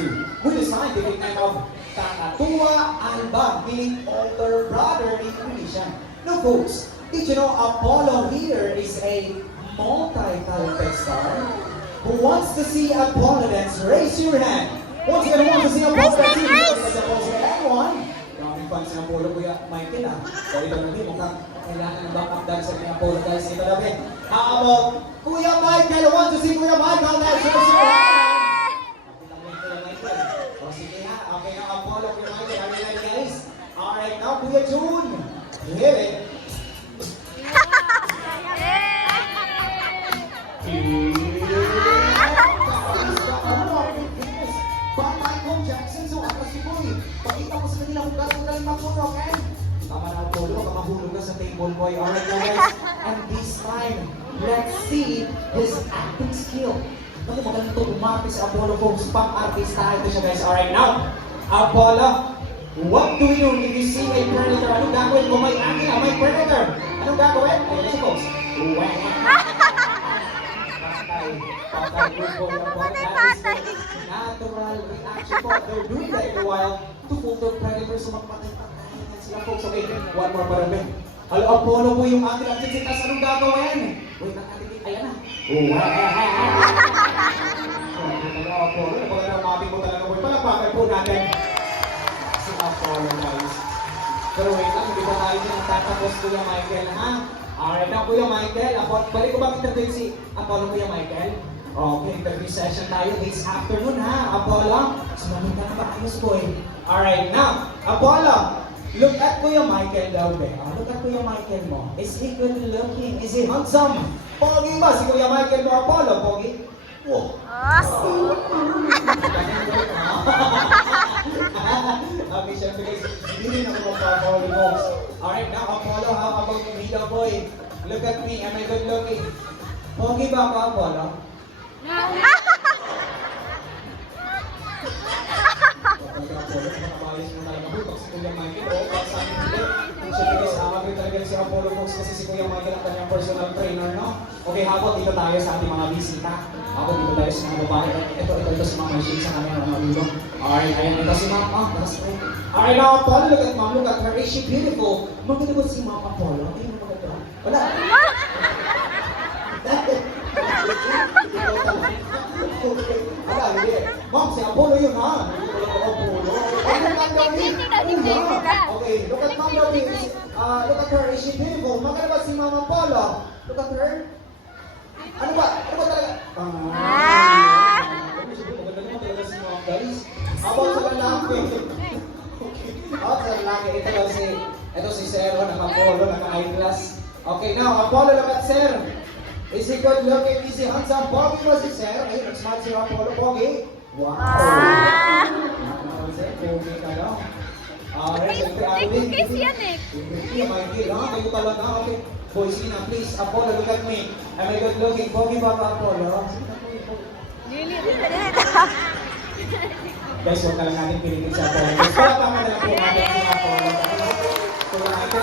to with the scientific name of Kakatua Albag, meaning older brother in Indonesian. Now folks, did you know Apollo here is a multi-talented star? Who wants to see Apollo dance? Raise your hand. Once again, who wants to see Apollo dance? Everyone. Maraming fans ng Apollo, Kuya Michael ah. So ito natin, mukhang kailangan ng backup dancer ni Apollo dance ito natin. How about Kuya Michael? Who wants to see Kuya Michael dance? Raise your hand. Kuya Michael. O sige na, okay na Apollo, Kuya Michael. Are you ready guys? Alright, now Kuya June. Hit it. Pakita mo sa kanila kung gano'n galing magpuno, okay? Tama na ang polo, baka mahulog na sa table boy. Alright guys, and this time, let's see his acting skill. Ano magaling ito umarte sa Apollo folks, pang-artista ito siya guys. Alright now, Apollo, what do you do if you see a predator? Anong gagawin mo? May akin may predator. Anong gagawin? Ayun siya folks. Patay, good boy, Apollo. That is natural reaction po. They're doing that in a while to fool the predators. So magpatay-patayin sila folks. Okay, one more para Ben. Hello, Apollo po yung ating activitas. Anong gagawin? Wait, nakatingin. Ayan na. Hello, Apollo. Napaka-dramatic mo talaga po. Palakpakan po natin si Apollo, guys. Pero wait lang, hindi ba tayo tatapos Kuya Michael, ha? Alright na Kuya Michael. Balik ko bang interview si Apollo, Kuya Michael? Okay, interview session tayo this afternoon ha, Apollo. Sumamin ka na ba? Ayos po eh. Alright, now, Apollo, look at Kuya Michael daw be. Look at Kuya Michael mo. Is he good looking? Is he handsome? Pogi ba si Kuya Michael mo, Apollo? Pogi? Wow. Okay, syempre guys, hindi rin ako magpa-Apollo folks. Alright, now Apollo, how about the Vida boy? Look at me, am I good looking? Pogi ba ako, Apollo? Si Apollo folks kasi si Kuya Michael ang kanyang personal trainer, no? Okay, habang dito tayo sa ating mga bisita. Habang dito tayo sa mga babae. Ito si Mama Machine sa kanya, mga ulo. Alright, ayan, ito si Mama. Alright, now Apollo, look at Mom, look at her. Is she beautiful? Maganda ba si Mama Apollo? Tingnan mo maganda. Wala. Wala, hindi. Mom, si Apollo yun, ha? Apollo. Okay, look at Mom David. Look at her. Is she beautiful? Maganda ba si Mama Apollo? Look at her. Ano ba? Ano ba talaga? Maganda naman talaga si Mom, guys. About sa lalaki. Okay. About sa lalaki. Ito si Sir, naka-Apollo, naka-eyeglass. Okay, now, Apollo, look at Sir. Is he good looking? Is he handsome? Pogi ba si Sir? Ayun, nag-smile si Apollo. Pogi? Wow! Pogi ka daw. Kiss yan eh. My dear, ha? Kayo talaga. Okay. Boy, sige na, please. Apollo, look at me. Am I good looking? Pogi ba ka, Apollo? Guys, huwag na lang natin pinigil sa Apollo. Guys, palakpakan na lang po natin si Apollo. Kung nakita,